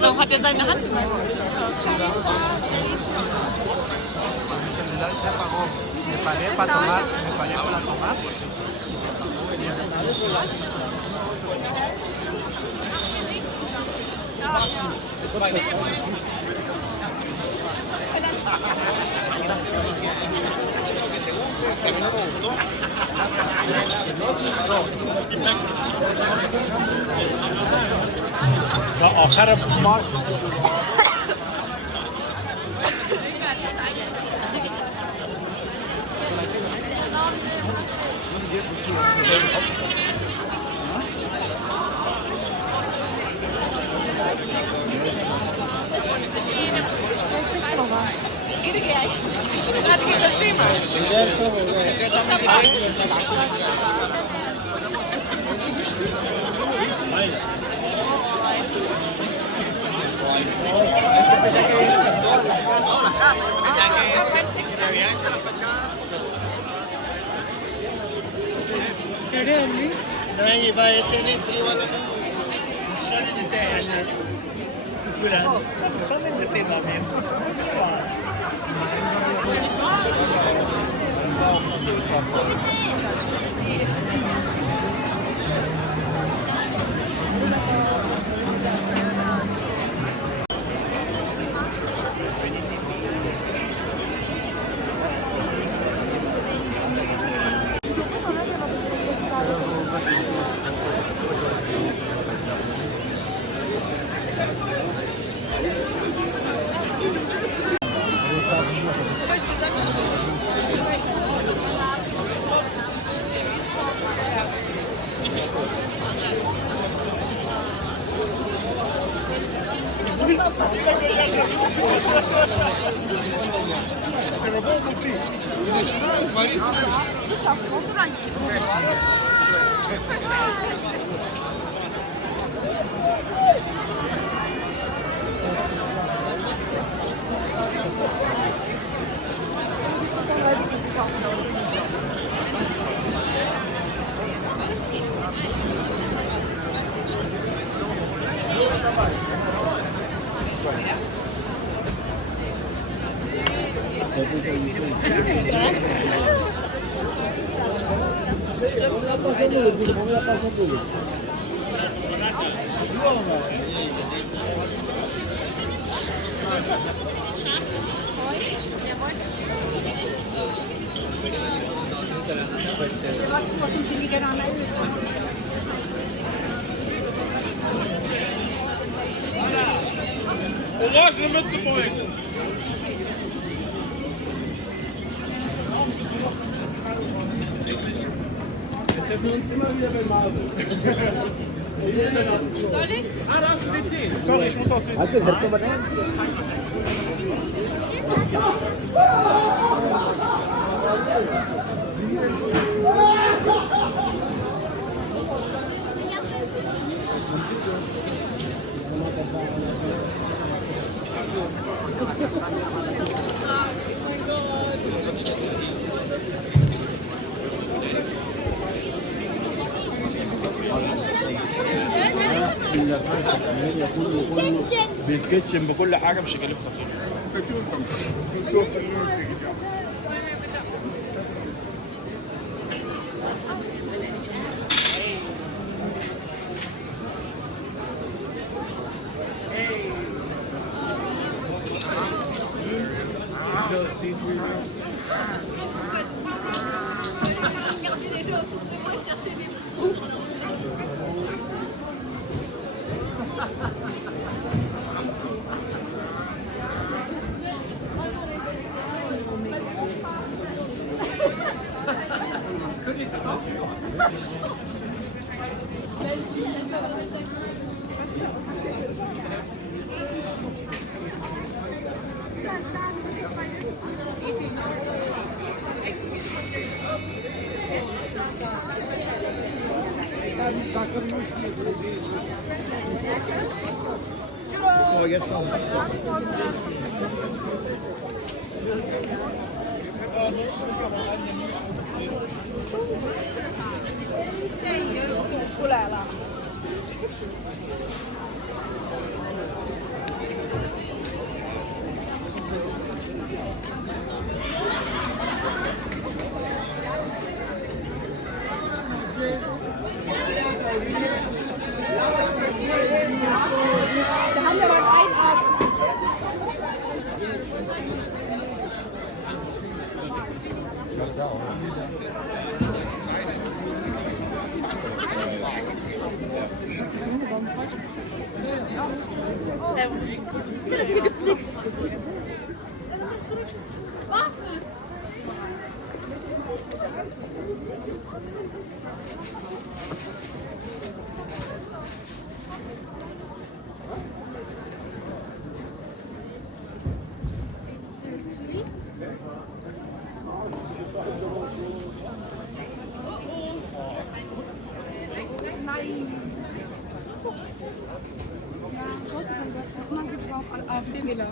Warum hat er seine Hand? Me paré para tomar, me paré para tomar. آخر مارک Geri gel. Hadi bir taşıyayım mı? नहीं भाई ऐसे नहीं फ्री वाला सारे देते हैं यार पूरा सब देते हैं मैम И начинают варить. Orangene Mütze beugen. Wir treffen uns immer wieder beim Malen. Soll ich? Ah, da hast du die Tee. Sorry, ich muss aus dem... بالكيتشن بكل حاجه مش هيكلفنا كتير. Regardez les gens autour de moi chercher les bouts. Da haben wir mal einen Abend. Hier gibt's nichts. Wartet! Auf dem Miller.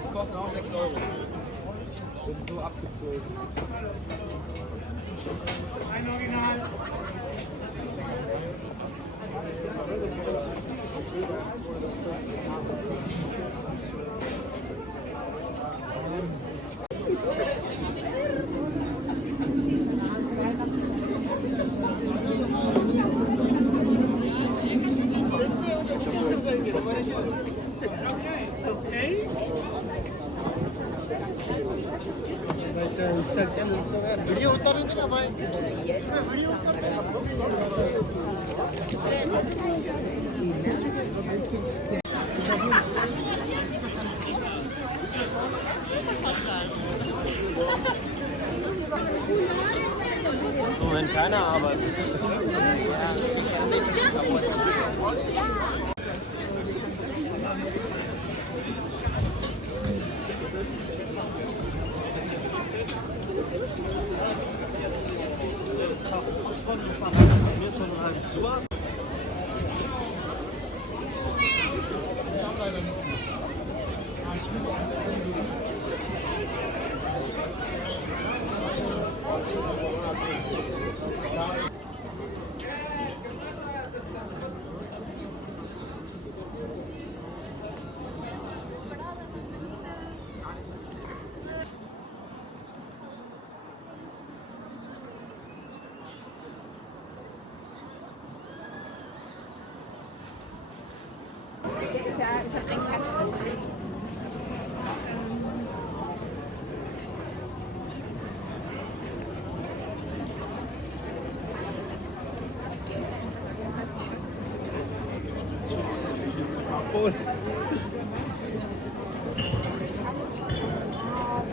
Die kosten auch 6 Euro. Bin so abgezogen. Ein Original. Video उतारो ना भाई video Moment, keiner arbeitet. Ich habe einen ganz großen.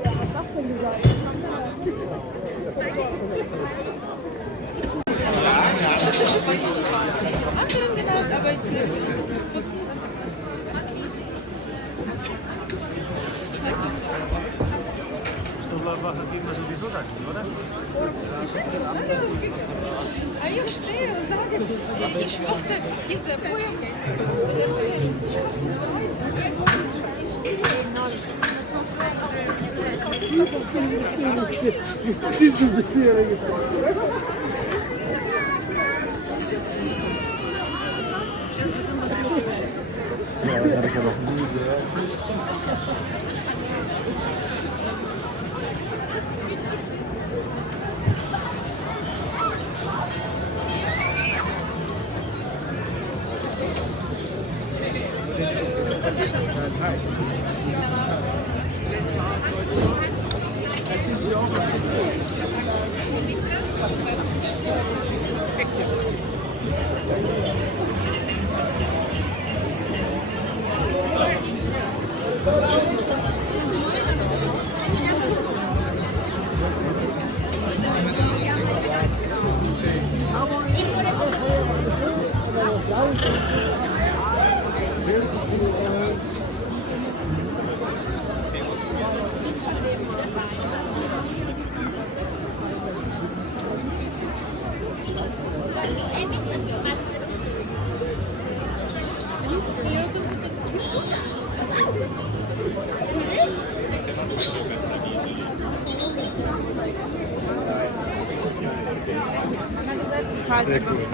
Wer hat das denn gesagt? sowieso da, oder? Ich stehe und sage, ich mochte diese Poem. Ja, das habe ich ja noch nie gehört. Sehr cool.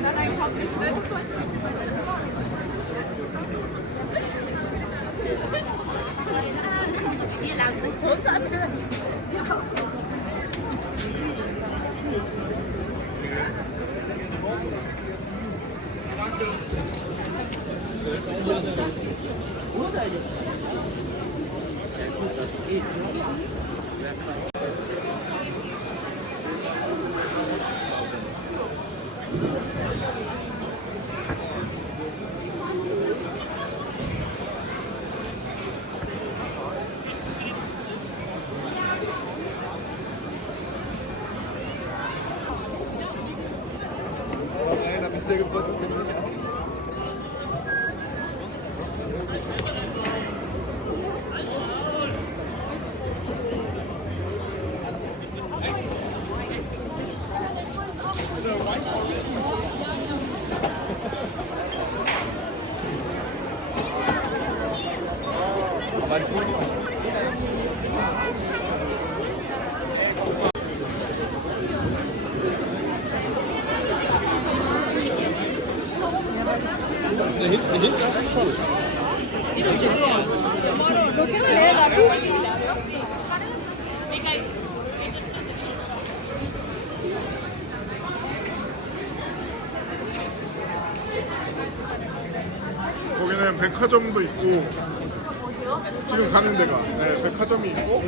Nein, hab ich sehr gefreut, dass wir nicht hinten hast du schon. 거기는 백화점도 있고 지금 가는 데가 백화점이 있고